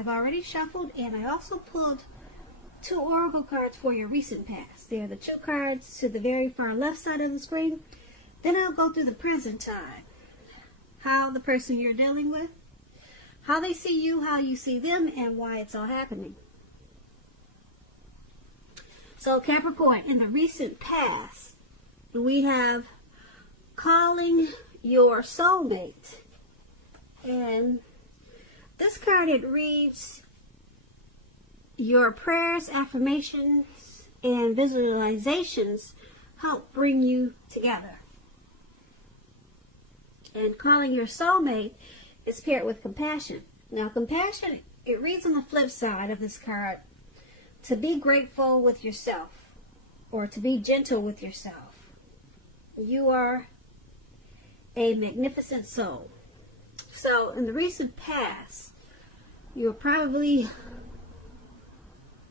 I've already shuffled, and I also pulled 2 oracle cards for your recent past. They're the 2 cards to the very far left side of the screen. Then I'll go through the present time. How the person you're dealing with, how they see you, how you see them, and why it's all happening. So Capricorn, in the recent past, we have calling your soulmate. And this card, it reads, your prayers, affirmations, and visualizations help bring you together. And calling your soulmate is paired with compassion. Now, compassion, it reads on the flip side of this card, to be grateful with yourself, or to be gentle with yourself. You are a magnificent soul. So, in the recent past, you're probably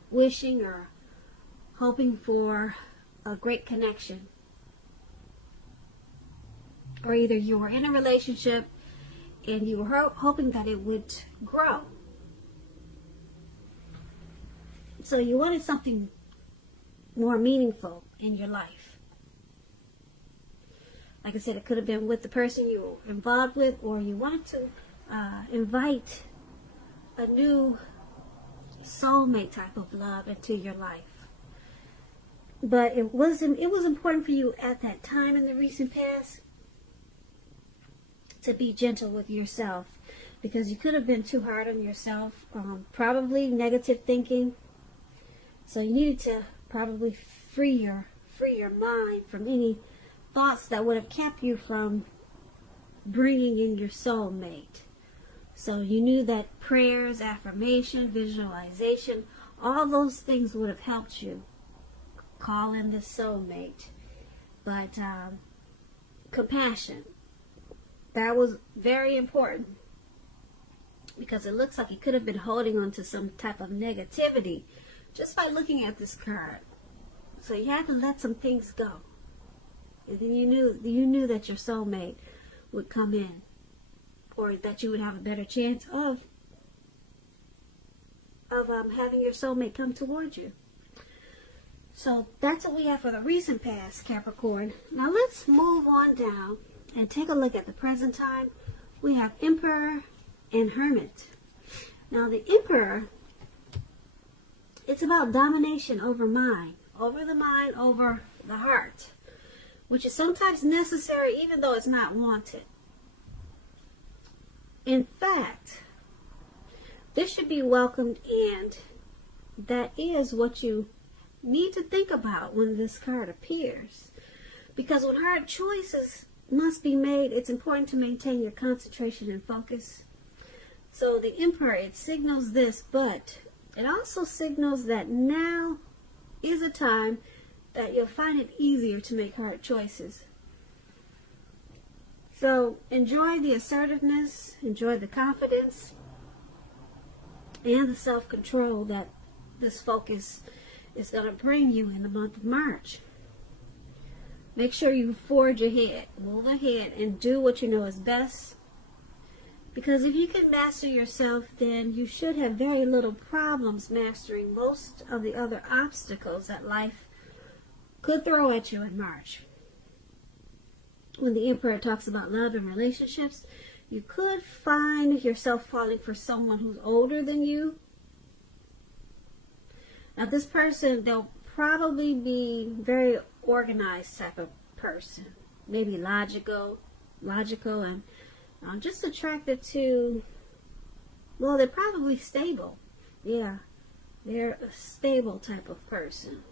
wishing or hoping for a great connection. Or either you were in a relationship and you were hoping that it would grow. So you wanted something more meaningful in your life. Like I said, it could have been with the person you were involved with, or you wanted to invite a new soulmate type of love into your life. But it was important for you at that time in the recent past to be gentle with yourself, because you could have been too hard on yourself, probably negative thinking. So you needed to probably free your mind from any thoughts that would have kept you from bringing in your soulmate. So you knew that prayers, affirmation, visualization, all those things would have helped you call in the soulmate. But compassion, that was very important, because it looks like you could have been holding on to some type of negativity just by looking at this card. So you had to let some things go. And then you knew that your soulmate would come in, or that you would have a better chance of having your soulmate come towards you. So that's what we have for the recent past, Capricorn. Now let's move on down and take a look at the present time. We have Emperor and Hermit. Now the Emperor, it's about domination over mind, over the mind, over the heart, which is sometimes necessary even though it's not wanted. In fact, this should be welcomed, and that is what you need to think about when this card appears. Because when hard choices must be made, it's important to maintain your concentration and focus. So the Emperor, it signals this, but it also signals that now is a time that you'll find it easier to make hard choices. So enjoy the assertiveness, enjoy the confidence, and the self-control that this focus is going to bring you in the month of March. Make sure you forge ahead, move ahead, and do what you know is best. Because if you can master yourself, then you should have very little problems mastering most of the other obstacles that life could throw at you in March. When the Emperor talks about love and relationships, you could find yourself falling for someone who's older than you. Now this person, they'll probably be very organized type of person. Maybe logical and just attracted to, well, they're probably stable. Yeah, they're a stable type of person.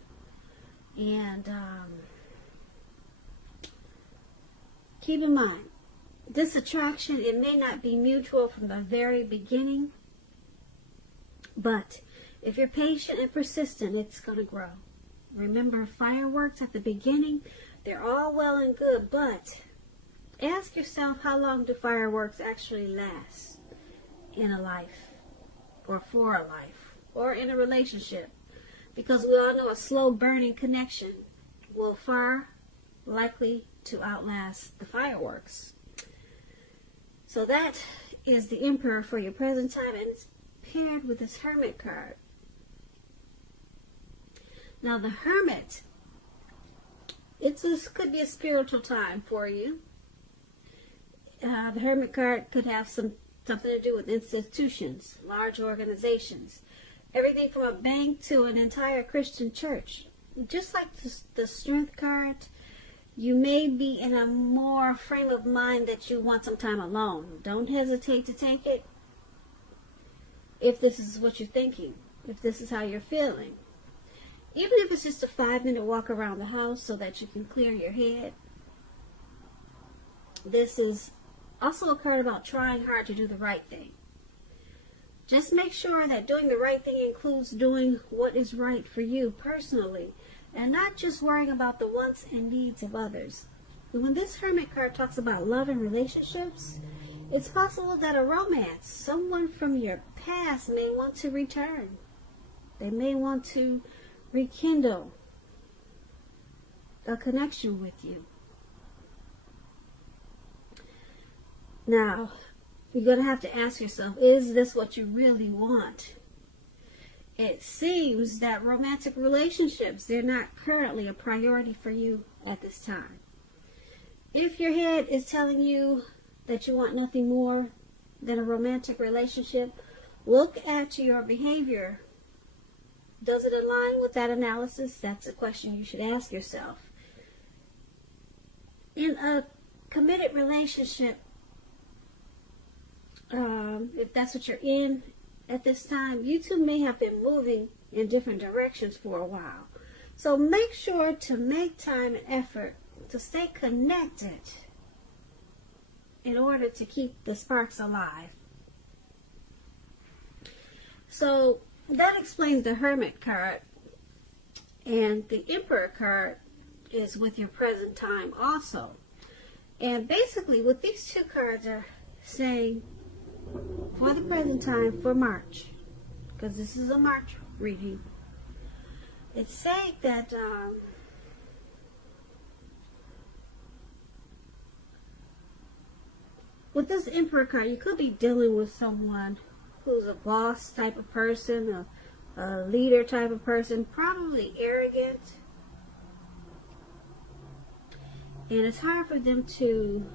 And keep in mind, this attraction, it may not be mutual from the very beginning, but if you're patient and persistent, it's going to grow. Remember, fireworks at the beginning, they're all well and good, but ask yourself, how long do fireworks actually last in a life, or for a life, or in a relationship? Because we all know a slow burning connection will far likely to outlast the fireworks. So that is the Emperor for your present time, and it's paired with this Hermit card. Now the Hermit, this could be a spiritual time for you. The Hermit card could have something to do with institutions, large organizations, everything from a bank to an entire Christian church. Just like the Strength card, you may be in a more frame of mind that you want some time alone. Don't hesitate to take it if this is what you're thinking, if this is how you're feeling. Even if it's just a 5-minute walk around the house so that you can clear your head. This is also a card about trying hard to do the right thing. Just make sure that doing the right thing includes doing what is right for you personally, and not just worrying about the wants and needs of others. And when this Hermit card talks about love and relationships, it's possible that a romance, someone from your past may want to return. They may want to rekindle a connection with you. Now, you're going to have to ask yourself, is this what you really want? It seems that romantic relationships, they're not currently a priority for you at this time. If your head is telling you that you want nothing more than a romantic relationship, look at your behavior. Does it align with that analysis? That's a question you should ask yourself. In a committed relationship, if that's what you're in at this time, you two may have been moving in different directions for a while. So make sure to make time and effort to stay connected in order to keep the sparks alive. So that explains the Hermit card. And the Emperor card is with your present time also. And basically what these two cards are saying for the present time for March, because this is a March reading, it's saying that with this Emperor card, you could be dealing with someone who's a boss type of person, a leader type of person, probably arrogant. And it's hard for them to,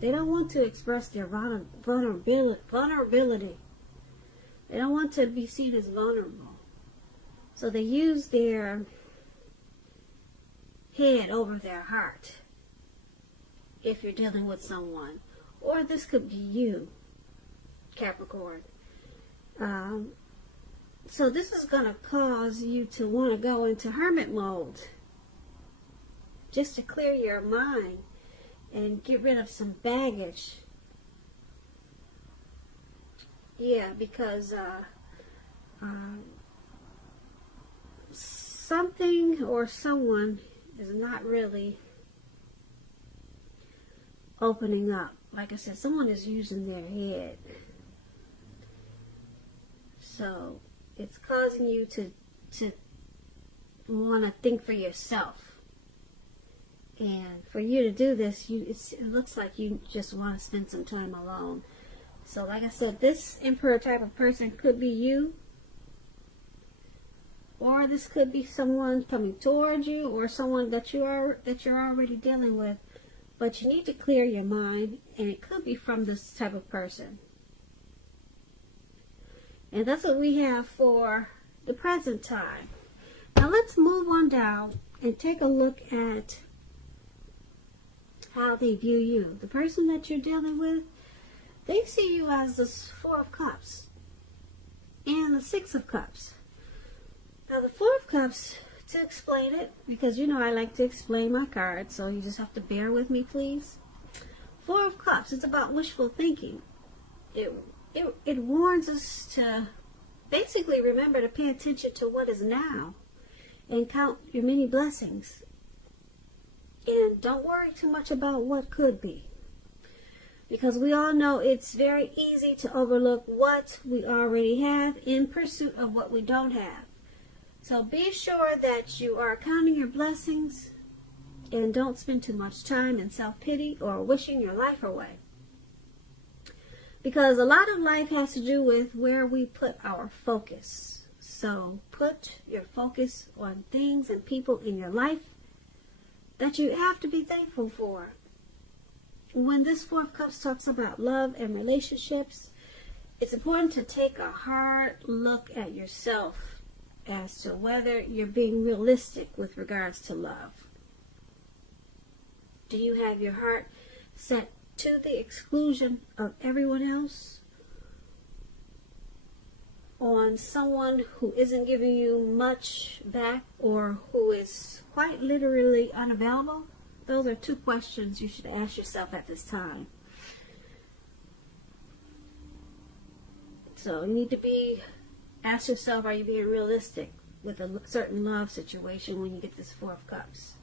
they don't want to express their vulnerability. They don't want to be seen as vulnerable. So they use their head over their heart if you're dealing with someone. Or this could be you, Capricorn. So this is going to cause you to want to go into hermit mode, just to clear your mind and get rid of some baggage. Yeah, because something or someone is not really opening up. Like I said, someone is using their head. So it's causing you to want to think for yourself. And for you to do this, it looks like you just want to spend some time alone. So like I said, this Emperor type of person could be you. Or this could be someone coming towards you, or someone that you're already dealing with. But you need to clear your mind, and it could be from this type of person. And that's what we have for the present time. Now let's move on down and take a look at how they view you. The person that you're dealing with, they see you as the Four of Cups and the Six of Cups. Now the Four of Cups, to explain it, because you know I like to explain my cards, so you just have to bear with me, please. Four of Cups, it's about wishful thinking. It warns us to basically remember to pay attention to what is now and count your many blessings. And don't worry too much about what could be. Because we all know it's very easy to overlook what we already have in pursuit of what we don't have. So be sure that you are counting your blessings and don't spend too much time in self-pity or wishing your life away. Because a lot of life has to do with where we put our focus. So put your focus on things and people in your life that you have to be thankful for. When this Four of Cups talks about love and relationships, it's important to take a hard look at yourself as to whether you're being realistic with regards to love. Do you have your heart set to the exclusion of everyone else? On someone who isn't giving you much back or who is quite literally unavailable? Those are two questions you should ask yourself at this time. So you need to ask yourself, are you being realistic with a certain love situation when you get this Four of Cups?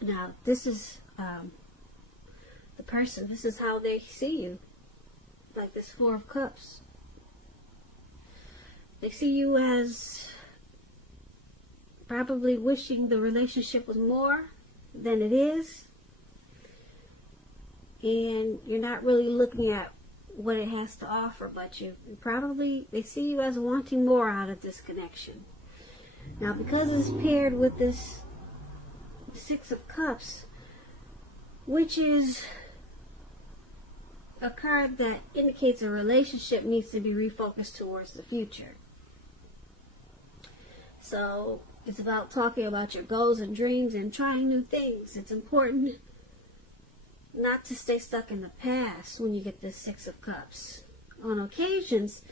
Now, this is the person. This is how they see you. Like this Four of Cups. They see you as probably wishing the relationship was more than it is. And you're not really looking at what it has to offer, but they see you as wanting more out of this connection. Now, because it's paired with this Six of Cups, which is a card that indicates a relationship needs to be refocused towards the future. So it's about talking about your goals and dreams and trying new things. It's important not to stay stuck in the past when you get this Six of Cups. On occasions,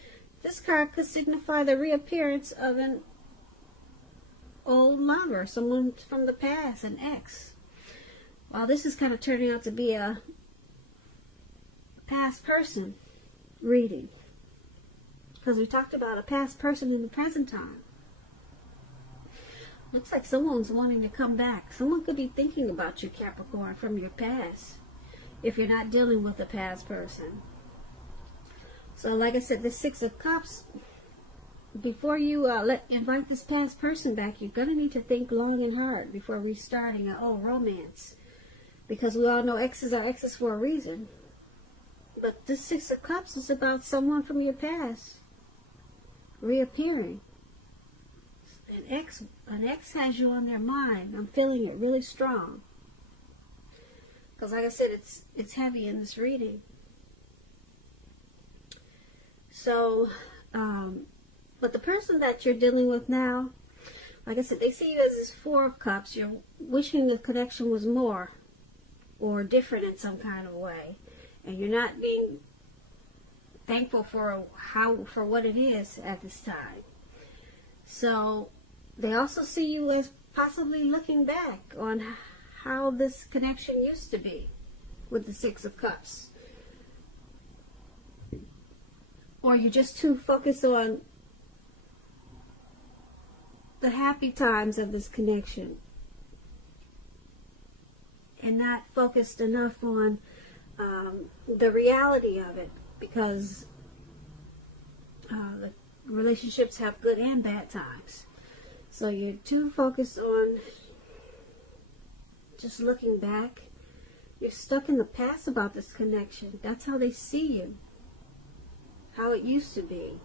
this card could signify the reappearance of an old lover, someone from the past, an ex. While this is kind of turning out to be a past person reading, because we talked about a past person in the present time. Looks like someone's wanting to come back. Someone could be thinking about you, Capricorn, from your past, if you're not dealing with a past person. So like I said, the Six of Cups, before you invite this past person back, you're going to need to think long and hard before restarting an old romance, because we all know exes are exes for a reason. But this Six of Cups is about someone from your past reappearing. An ex has you on their mind. I'm feeling it really strong. Because like I said, it's heavy in this reading. So, but the person that you're dealing with now, like I said, they see you as this Four of Cups. You're wishing the connection was more or different in some kind of way. And you're not being thankful for what it is at this time. So they also see you as possibly looking back on how this connection used to be with the Six of Cups. Or you're just too focused on the happy times of this connection and not focused enough on the reality of it, because the relationships have good and bad times. So you're too focused on just looking back. You're stuck in the past about this connection. That's how they see you, how it used to be.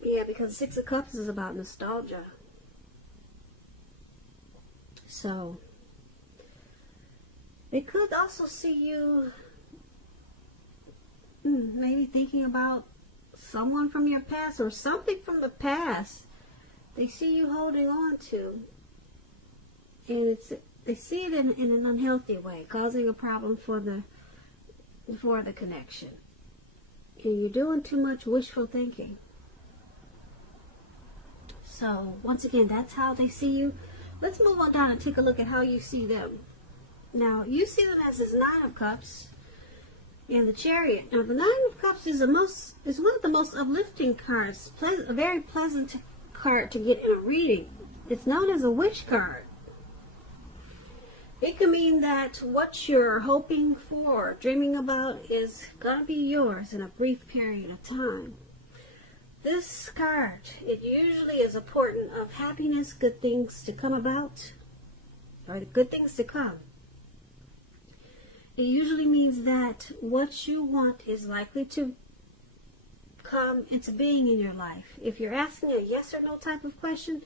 Yeah, because Six of Cups is about nostalgia. So they could also see you maybe thinking about someone from your past or something from the past. They see you holding on to, and they see it in an unhealthy way, causing a problem for the connection. And you're doing too much wishful thinking. So once again, that's how they see you. Let's move on down and take a look at how you see them. Now, you see them as this Nine of Cups and the Chariot. Now, the Nine of Cups is one of the most uplifting cards, a very pleasant card to get in a reading. It's known as a wish card. It could mean that what you're hoping for, dreaming about, is going to be yours in a brief period of time. This card, it usually is a portent of happiness, good things to come about, or the good things to come. It usually means that what you want is likely to come into being in your life. If you're asking a yes or no type of question,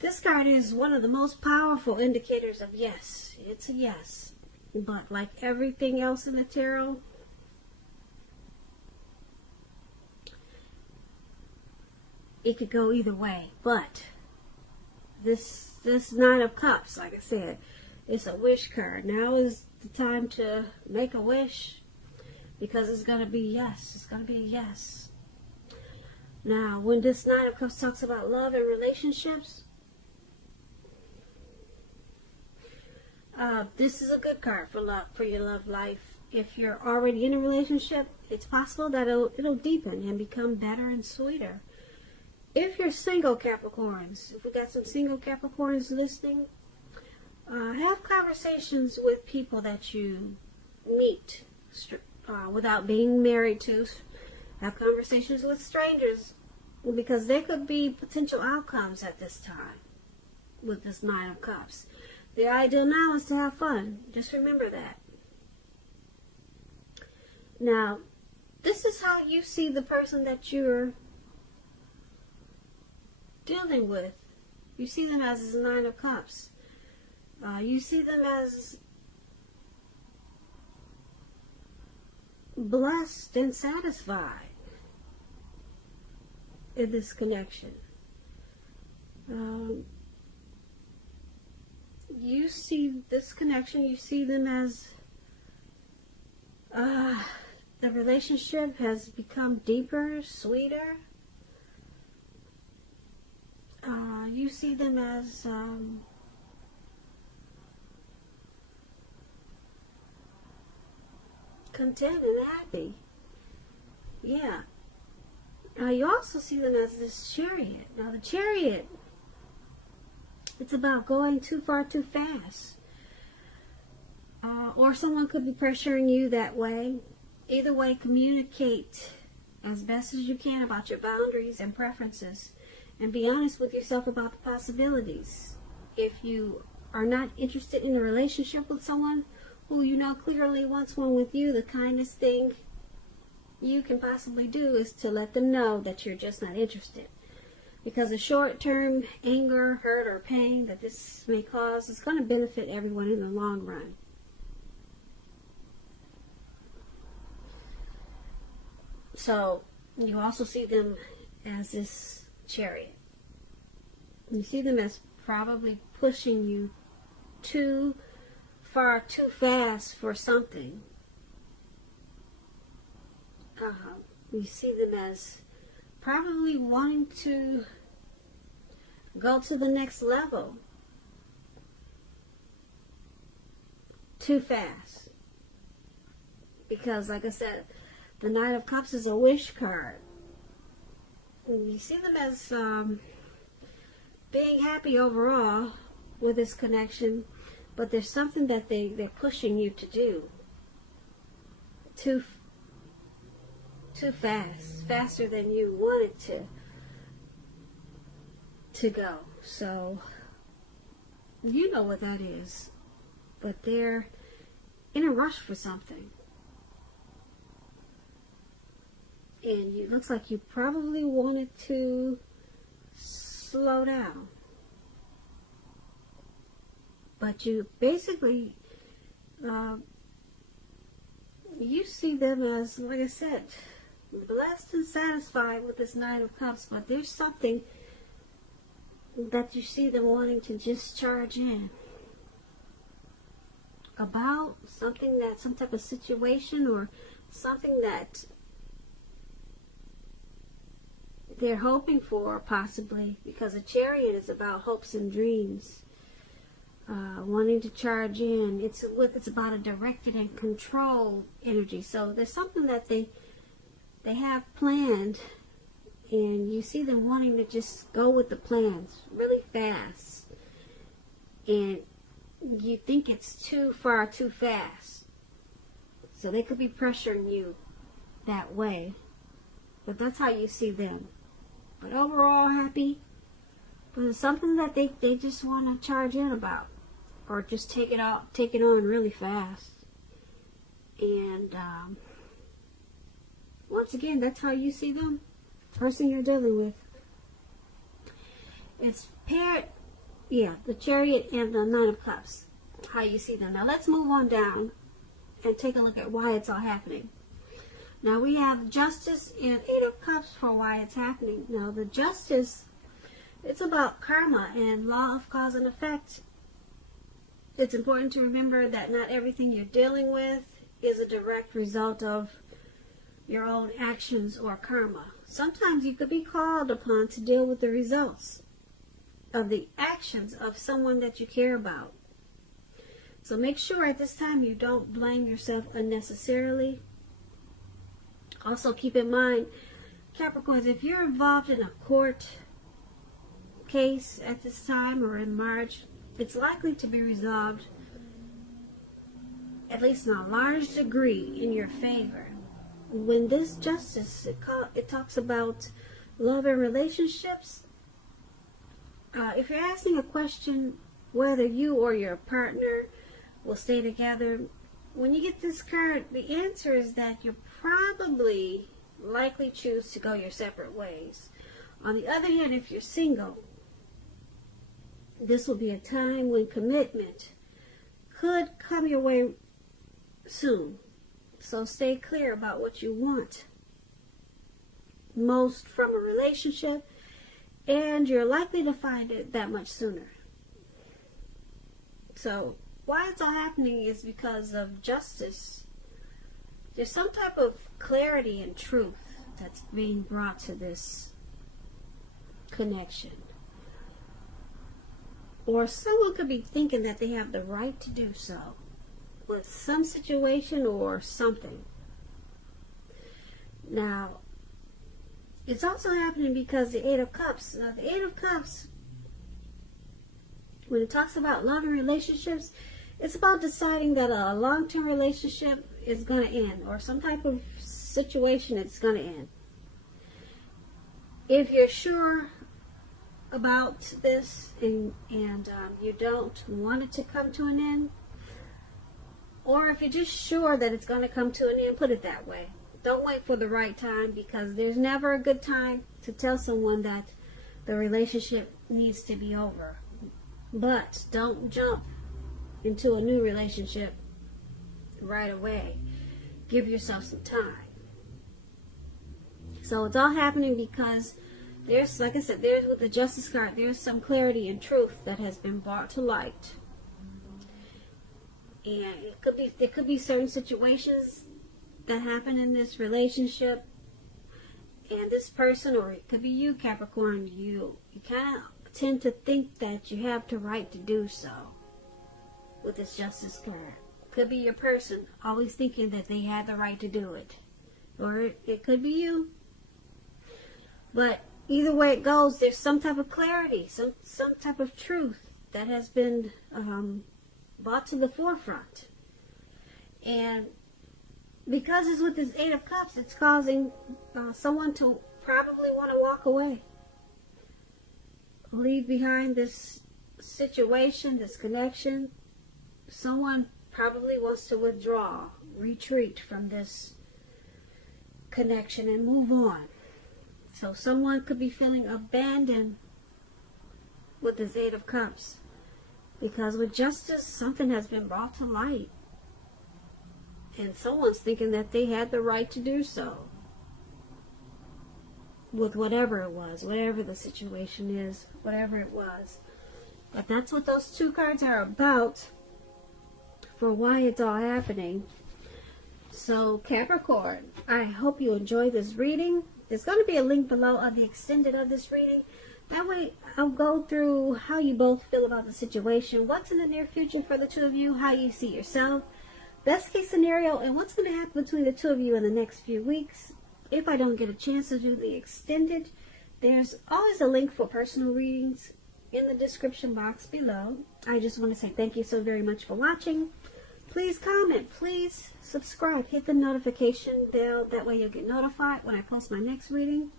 this card is one of the most powerful indicators of yes. It's a yes. But like everything else in the tarot, it could go either way. But this Nine of Cups, like I said, it's a wish card. Now is the time to make a wish, because it's going to be yes. It's going to be a yes. Now, when this Nine of Cups talks about love and relationships, this is a good card for love, for your love life. If you're already in a relationship, it's possible that it'll deepen and become better and sweeter. If you're single, Capricorns, if we got some single Capricorns listening, have conversations with people that you meet without being married to. Have conversations with strangers, because there could be potential outcomes at this time with this Nine of Cups. The ideal now is to have fun. Just remember that. Now, this is how you see the person that you're dealing with. You see them as this Nine of Cups. You see them as blessed and satisfied in this connection. You see this connection, you see them as the relationship has become deeper, sweeter. You see them as content and happy. Yeah. You also see them as this Chariot. Now the Chariot, it's about going too far too fast. Or someone could be pressuring you that way. Either way, communicate as best as you can about your boundaries and preferences. And be honest with yourself about the possibilities. If you are not interested in a relationship with someone who you know clearly wants one with you, the kindest thing you can possibly do is to let them know that you're just not interested. Because the short-term anger, hurt, or pain that this may cause is going to benefit everyone in the long run. So, you also see them as this Chariot. You see them as probably pushing you too far, too fast for something. You see them as probably wanting to go to the next level too fast. Because, like I said, the Nine of Cups is a wish card. You see them as being happy overall with this connection, but there's something that they're pushing you to do too fast, faster than you wanted to go. So you know what that is, but they're in a rush for something. And it looks like you probably wanted to slow down. But you basically, you see them as, like I said, blessed and satisfied with this Nine of Cups. But there's something that you see them wanting to just charge in about, something that, some type of situation or something that they're hoping for, possibly, because a Chariot is about hopes and dreams, wanting to charge in. It's about a directed and controlled energy. So there's something that they have planned, and you see them wanting to just go with the plans really fast, and you think it's too far, too fast. So they could be pressuring you that way, but that's how you see them. But overall happy, but it's something that they just want to charge in about. or just take it on really fast. And once again, that's how you see them, person you're dealing with. It's paired, yeah, the Chariot and the Nine of Cups, how you see them. Now let's move on down and take a look at why it's all happening. Now we have Justice and Eight of Cups for why it's happening. Now the Justice, it's about karma and law of cause and effect. It's important to remember that not everything you're dealing with is a direct result of your own actions or karma. Sometimes you could be called upon to deal with the results of the actions of someone that you care about. So make sure at this time you don't blame yourself unnecessarily. Also keep in mind, Capricorns, if you're involved in a court case at this time or in March, it's likely to be resolved, at least in a large degree, in your favor. When this Justice, it talks about love and relationships. If you're asking a question whether you or your partner will stay together, when you get this card, the answer is that you'll probably likely choose to go your separate ways. On the other hand, if you're single, this will be a time when commitment could come your way soon. So stay clear about what you want most from a relationship, and you're likely to find it that much sooner. So why it's all happening is because of Justice. There's some type of clarity and truth that's being brought to this connection. Or someone could be thinking that they have the right to do so with some situation or something. Now, it's also happening because the Eight of Cups. Now, the Eight of Cups, when it talks about love and relationships, it's about deciding that a long-term relationship is going to end, or some type of situation that's going to end. If you're sure about this and you don't want it to come to an end, or if you're just sure that it's going to come to an end, put it that way. Don't wait for the right time, because there's never a good time to tell someone that the relationship needs to be over. But don't jump into a new relationship right away. Give yourself some time. So it's all happening because there's, like I said, there's with the Justice card, there's some clarity and truth that has been brought to light. And there could be certain situations that happen in this relationship, and this person, or it could be you, Capricorn, you kind of tend to think that you have the right to do so with this Justice card. Could be your person always thinking that they had the right to do it, or it could be you. But either way it goes, there's some type of clarity, some type of truth that has been brought to the forefront. And because it's with this Eight of Cups, it's causing someone to probably want to walk away. Leave behind this situation, this connection. Someone probably wants to withdraw, retreat from this connection and move on. So someone could be feeling abandoned with this Eight of Cups. Because with Justice, something has been brought to light. And someone's thinking that they had the right to do so. With whatever it was, whatever the situation is, whatever it was. But that's what those two cards are about, for why it's all happening. So Capricorn, I hope you enjoy this reading. There's going to be a link below on the extended of this reading. That way I'll go through how you both feel about the situation, what's in the near future for the two of you, how you see yourself, best case scenario, and what's going to happen between the two of you in the next few weeks. If I don't get a chance to do the extended, there's always a link for personal readings in the description box below. I just want to say thank you so very much for watching. Please comment, please subscribe, hit the notification bell, that way you'll get notified when I post my next reading.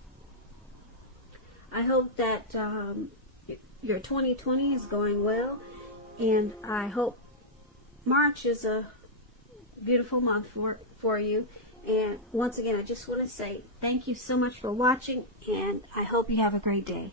I hope that your 2020 is going well, And I hope March is a beautiful month for you. And once again, I just want to say thank you so much for watching, and I hope you have a great day.